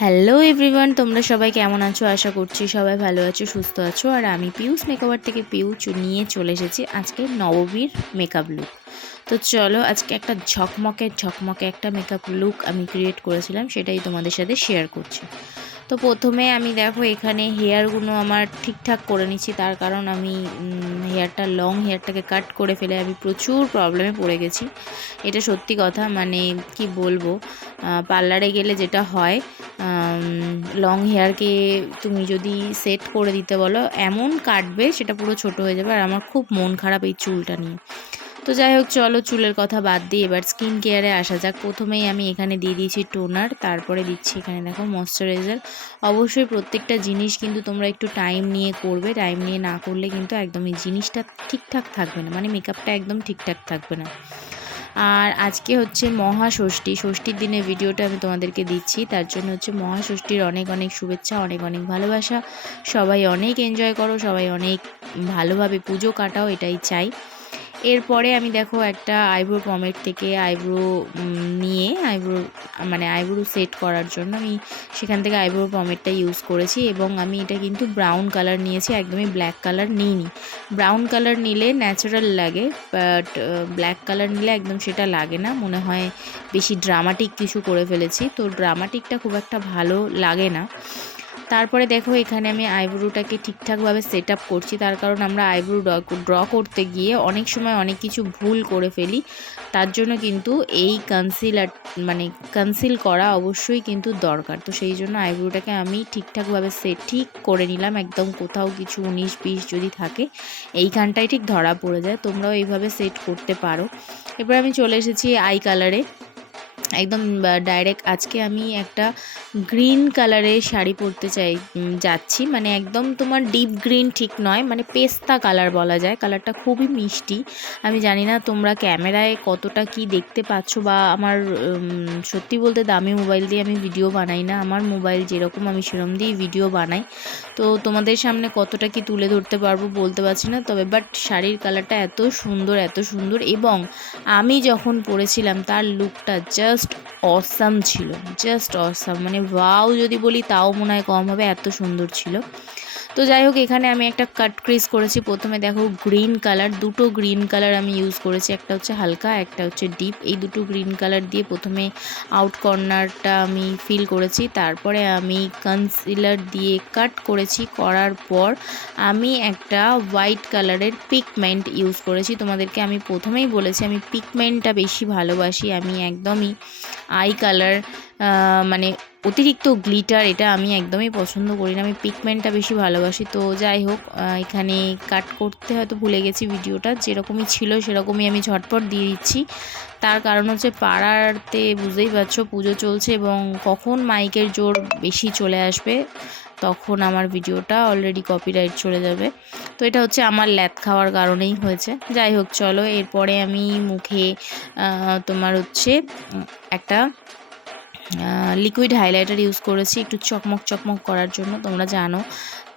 Hello everyone, তোমরা সবাই কেমন আছো? আশা করছি সবাই ভালো আছো, সুস্থ আছো। আর আমি পিউস মেকওভার থেকে নিয়ে চলে এসেছি আজকে নববীর মেকআপ লুক। তো চলো, আজকে একটা ঝকমকে একটা মেকআপ লুক আমি ক্রিয়েট করেছিলাম, সেটাই তোমাদের সাথে শেয়ার করছি। তো প্রথমে আমি দেখো এখানে হেয়ারগুলো আমার ঠিকঠাক করে নিচ্ছি, তার কারণ আমি লং হেয়ারটাকে কাট করে ফেলে আমি প্রচুর প্রবলেমে পড়ে গেছি। এটা সত্যি কথা, মানে কি বলবো, পার্লারে গেলে যেটা হয়, লং হেয়ারকে তুমি যদি সেট করে দিতে বলো, এমন কাটবে সেটা পুরো ছোট হয়ে যাবে। আর আমার খুব মন খারাপ এই চুলটা নিয়ে। তো যাই হোক, চলো চুলের কথা বাদ দিয়ে এবার স্কিন কেয়ারে আসা যাক। প্রথমেই আমি এখানে দিয়ে দিয়েছি টোনার, তারপরে দিচ্ছি এখানে দেখো ময়শ্চারাইজার। অবশ্যই প্রত্যেকটা জিনিস কিন্তু তোমরা একটু টাইম নিয়ে করবে, টাইম নিয়ে না করলে কিন্তু একদম এই জিনিসটা ঠিকঠাক থাকবে না, মানে মেকআপটা একদম ঠিকঠাক থাকবে না। আর আজকে হচ্ছে মহাষষ্ঠী, ষষ্ঠীর দিনে ভিডিওটা আমি তোমাদেরকে দিচ্ছি, তার জন্য হচ্ছে মহাষষ্ঠীর অনেক অনেক শুভেচ্ছা, অনেক অনেক ভালোবাসা। সবাই অনেক এনজয় করো, সবাই অনেক ভালোভাবে পুজো কাটাও, এটাই চাই। এরপরে আমি দেখো একটা আইব্রো পমেড থেকে আইব্রো নিয়ে আইব্রো সেট করার জন্য আমি সেখান থেকে আইব্রো পমেডটা ইউজ করেছি। এবং আমি এটা কিন্তু ব্রাউন কালার নিয়েছি, একদমই ব্ল্যাক কালার নিইনি। ব্রাউন কালার নিলে ন্যাচারাল লাগে, বাট ব্ল্যাক কালার নিলে একদম সেটা লাগে না, মনে হয় বেশি ড্রামাটিক কিছু করে ফেলেছি। তো ড্রামাটিকটা খুব একটা ভালো লাগে না। তারপরে দেখো এখানে আমি আইব্রোটাকে ঠিকঠাকভাবে সেট আপ করছি, তার কারণ আমরা আইব্রো ড্র করতে গিয়ে অনেক সময় অনেক কিছু ভুল করে ফেলি। তার জন্য কিন্তু এই কনসিল করা অবশ্যই কিন্তু দরকার। তো সেই জন্য আইব্রোটাকে আমি ঠিকঠাকভাবে ঠিক করে নিলাম, একদম কোথাও কিছু 19-20 যদি থাকে এইখানটায় ঠিক ধরা পড়ে যায়। তোমরাও এইভাবে সেট করতে পারো। এবার আমি চলে এসেছি আই কালারে, একদম ডাইরেক্ট। আজকে আমি একটা গ্রিন কালারের শাড়ি পরতে যাচ্ছি, মানে একদম তোমার ডিপ গ্রিন ঠিক নয়, মানে পেস্তা কালার বলা যায়। কালারটা খুবই মিষ্টি। আমি জানি না তোমরা ক্যামেরায় কতটা কি দেখতে পাচ্ছ, বা আমার সত্যি বলতে দামি মোবাইল দিয়ে আমি ভিডিও বানাই না, আমার মোবাইল যেরকম আমি সেরকম দিয়েই ভিডিও বানাই। তো তোমাদের সামনে কতটা কি তুলে ধরতে পারবো বলতে পারছি না, তবে বাট শাড়ির কালারটা এত সুন্দর, এত সুন্দর। এবং আমি যখন পরেছিলাম তার লুকটা জাস্ট অসাম ছিল, জাস্ট অসাম, মানে ওয়াও যদি বলি তাও মনে হয় কম হবে, এত সুন্দর ছিল। তো যাই হোক, এখানে আমি একটা কাট ক্রিজ করেছি। প্রথমে দেখো গ্রিন কালার, দুটো গ্রিন কালার আমি ইউজ করেছি, একটা হচ্ছে হালকা, একটা হচ্ছে ডিপ। এই দুটো গ্রিন কালার দিয়ে প্রথমে আউট কর্নারটা আমি ফিল করেছি, তারপরে আমি কনসিলার দিয়ে কাট করেছি। করার পর আমি একটা হোয়াইট কালারের পিগমেন্ট ইউজ করেছি। তোমাদেরকে আমি প্রথমেই বলেছি আমি পিগমেন্টটা বেশি ভালোবাসি, আমি একদমই আই কালার মানে অতিরিক্ত গ্লিটার এটা আমি একদমই পছন্দ করি না, আমি পিগমেন্টটা বেশি ভালোবাসি। তো যাই হোক, এখানে কাট করতে হয়তো ভুলে গেছি, ভিডিওটা যেরকমই ছিল সেরকমই আমি ঝটপট দিয়ে দিচ্ছি। তার কারণ হচ্ছে পাড়াতে বুঝতেই পারছো পুজো চলছে, এবং কখন মাইকের জোর বেশি চলে আসবে তখন আমার ভিডিওটা অলরেডি কপিরাইট চলে যাবে। তো এটা হচ্ছে আমার ল্যাদ খাওয়ার কারণেই হয়েছে। যাই হোক, চলো এরপরে আমি মুখে তোমার হচ্ছে একটা লিকুইড হাইলাইটার ইউজ করেছি একটু চকমক চকমক করার জন্য। তোমরা জানো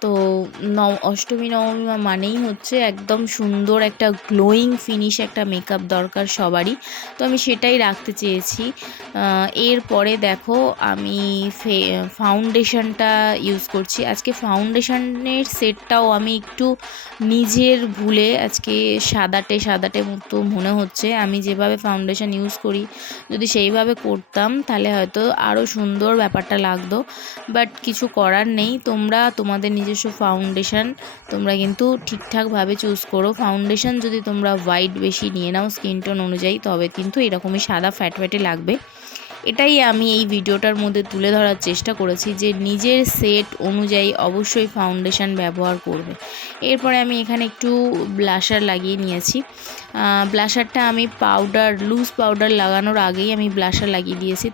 তো অষ্টমী নবমী মানেই হচ্ছে একদম সুন্দর একটা গ্লোয়িং ফিনিশ একটা মেকআপ দরকার সবারই, তো আমি সেটাই রাখতে চেয়েছি। এরপরে দেখো আমি ফাউন্ডেশনটা ইউজ করছি। আজকে ফাউন্ডেশনের সেটটাও আমি একটু নিজের ভুলে আজকে সাদাটে মতো মনে হচ্ছে। আমি যেভাবে ফাউন্ডেশন ইউজ করি যদি সেইভাবে করতাম তাহলে হয়তো আরও সুন্দর ব্যাপারটা লাগতো, বাট কিছু করার নেই। তোমরা তোমাদের নিজস্ব ফাউন্ডেশন তোমরা কিন্তু ঠিকঠাকভাবে চুজ করো। ফাউন্ডেশন যদি তোমরা হোয়াইট বেশি নিয়ে নাও স্কিন টোন অনুযায়ী, তবে কিন্তু এরকমই সাদা ফ্যাটে লাগবে। এটাই আমি এই ভিডিওটার মধ্যে তুলে ধরার চেষ্টা করেছি, যে নিজের সেট অনুযায়ী অবশ্যই ফাউন্ডেশন ব্যবহার করবে। এরপরে আমি এখানে একটু ব্লাশার লাগিয়ে নিয়েছি। ব্লাশারটা আমি লুজ পাউডার লাগানোর আগেই আমি ব্লাশার লাগিয়ে দিয়েছি।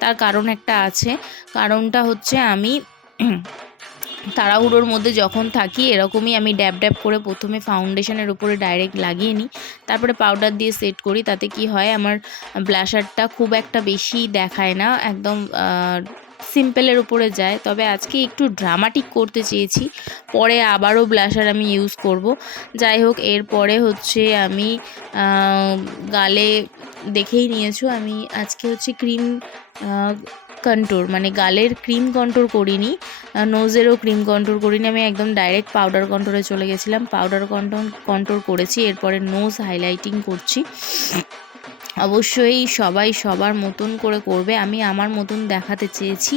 তার কারণ একটা আছে, কারণটা হচ্ছে আমি তাড়াহুড়োর মধ্যে যখন থাকি এরকমই আমি ড্যাব ড্যাব করে প্রথমে ফাউন্ডেশনের উপরে ডাইরেক্ট লাগিয়ে নিই, তারপরে পাউডার দিয়ে সেট করি। তাতে কি হয়, আমার ব্লাশারটা খুব একটা বেশি দেখায় না, একদম সিম্পলের উপরে যায়। তবে আজকে একটু ড্রামাটিক করতে চেয়েছি, পরে আবারও ব্লাশার আমি ইউজ করব। যাই হোক, এরপরে হচ্ছে আমি গালে দেখেই নিয়েছো আমি আজকে হচ্ছে ক্রিম কন্ট্যুর মানে গালের ক্রিম কন্ট্যুর করিনি, নোজেরও ক্রিম কন্ট্যুর করিনি, আমি একদম ডাইরেক্ট পাউডার কন্ট্যুরে চলে গেছিলাম। পাউডার কন্ট্যুর করেছি, এরপরে নোজ হাইলাইটিং করছি। অবশ্যই সবাই সবার মতন করে করবে, আমি আমার মতন দেখাতে চেয়েছি।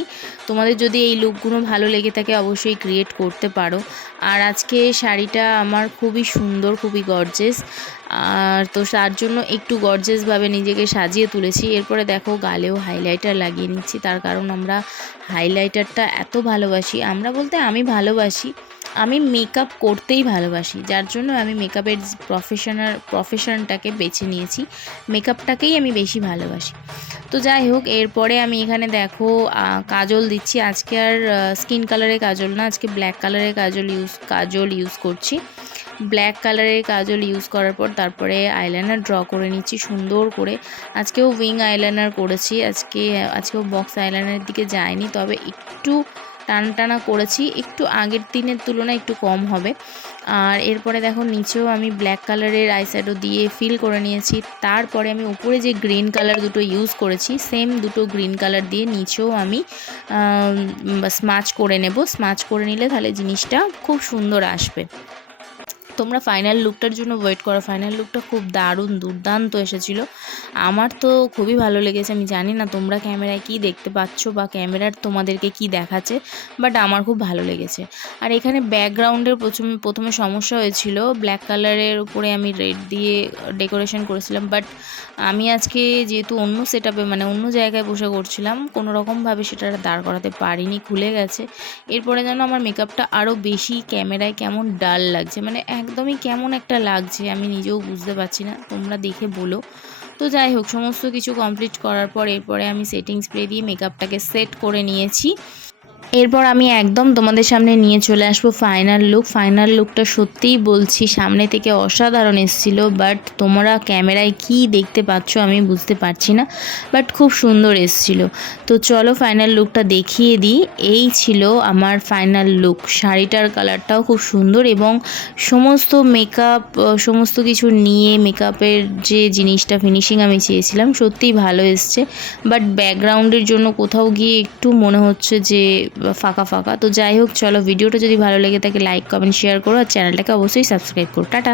তোমাদের যদি এই লুকগুলো ভালো লেগে থাকে অবশ্যই ক্রিয়েট করতে পারো। আর আজকে শাড়িটা আমার খুবই সুন্দর, খুবই গর্জেস, আর তো তার জন্য একটু গর্জেসভাবে নিজেকে সাজিয়ে তুলেছি। এরপরে দেখো গালেও হাইলাইটার লাগিয়ে নিচ্ছি, তার কারণ আমরা হাইলাইটারটা এত ভালোবাসি, আমরা বলতে আমি ভালোবাসি, আমি মেকআপ করতেই ভালোবাসি, যার জন্য আমি মেকআপের প্রফেশনটাকে বেছে নিয়েছি, মেকআপটাকেই আমি বেশি ভালোবাসি। তো যাই হোক, এরপরে আমি এখানে দেখো কাজল দিচ্ছি। আজকে আর স্কিন কালারের কাজল না, আজকে ব্ল্যাক কালারের কাজল ইউজ করছি। ব্ল্যাক কালারের কাজল ইউজ করার পর তারপরে আইলাইনার ড্র করে নিচ্ছি সুন্দর করে। আজকেও উইং আইলাইনার করেছি, আজকেও বক্স আইলাইনারের দিকে যায়নি, তবে একটু টানা টানা করেছি, একটু আগের দিনের তুলনায় একটু কম হবে। আর এরপরে দেখো নিচেও আমি ব্ল্যাক কালারের আইশ্যাডো দিয়ে ফিল করে নিয়েছি। তারপরে আমি উপরে যে গ্রিন কালার দুটো ইউজ করেছি, সেম দুটো গ্রিন কালার দিয়ে নিচেও আমি স্মাচ করে নেব। স্মাচ করে নিলে তাহলে জিনিসটা খুব সুন্দর আসবে। তোমরা ফাইনাল লুকটার জন্য ওয়েট করো, ফাইনাল লুকটা খুব দারুণ দুর্দান্ত এসেছিলো, আমার তো খুবই ভালো লেগেছে। আমি জানি না তোমরা ক্যামেরায় কি দেখতে পাচ্ছ বা ক্যামেরার তোমাদেরকে কি দেখাচ্ছে, বাট আমার খুব ভালো লেগেছে। আর এখানে ব্যাকগ্রাউন্ডের প্রথমে সমস্যা হয়েছিল, ব্ল্যাক কালারের উপরে আমি রেড দিয়ে ডেকোরেশন করেছিলাম, বাট আমি আজকে যেহেতু অন্য সেটআপে মানে অন্য জায়গায় বসে করছিলাম, কোনো রকমভাবে সেটা দাঁড় করাতে পারিনি, খুলে গেছে। এরপরে যেন আমার মেকআপটা আরও বেশি ক্যামেরায় কেমন ডাল লাগছে, মানে একদমই কেমন একটা লাগছে, আমি নিজেও বুঝতে পারছি না, তোমরা দেখে বলো। তো যাই হোক, সমস্ত কিছু কমপ্লিট করার পর এরপরে আমি সেটিং স্প্রে দিয়ে মেকআপটাকে সেট করে নিয়েছি। এরপর আমি একদম তোমাদের সামনে নিয়ে চলে আসবো ফাইনাল লুক। ফাইনাল লুকটা সত্যিই বলছি সামনে থেকে অসাধারণ এসেছিল, বাট তোমরা ক্যামেরায় কি দেখতে পাচ্ছ আমি বুঝতে পারছি না, বাট খুব সুন্দর এসেছিল। তো চলো ফাইনাল লুকটা দেখিয়ে দিই। এই ছিল আমার ফাইনাল লুক। শাড়িটার কালারটাও খুব সুন্দর এবং সমস্ত মেকআপ সমস্ত কিছু নিয়ে মেকআপের যে জিনিসটা ফিনিশিং আমি চেয়েছিলাম সত্যিই ভালো এসছে, বাট ব্যাকগ্রাউন্ডের জন্য কোথাও গিয়ে একটু মনে হচ্ছে যে ফাঁকা ফাঁকা। তো যাই হোক, চলো ভিডিওটা যদি ভালো লেগে থাকে লাইক কমেন্ট শেয়ার করো, আর চ্যানেলটাকে অবশ্যই সাবস্ক্রাইব করো। টাটা।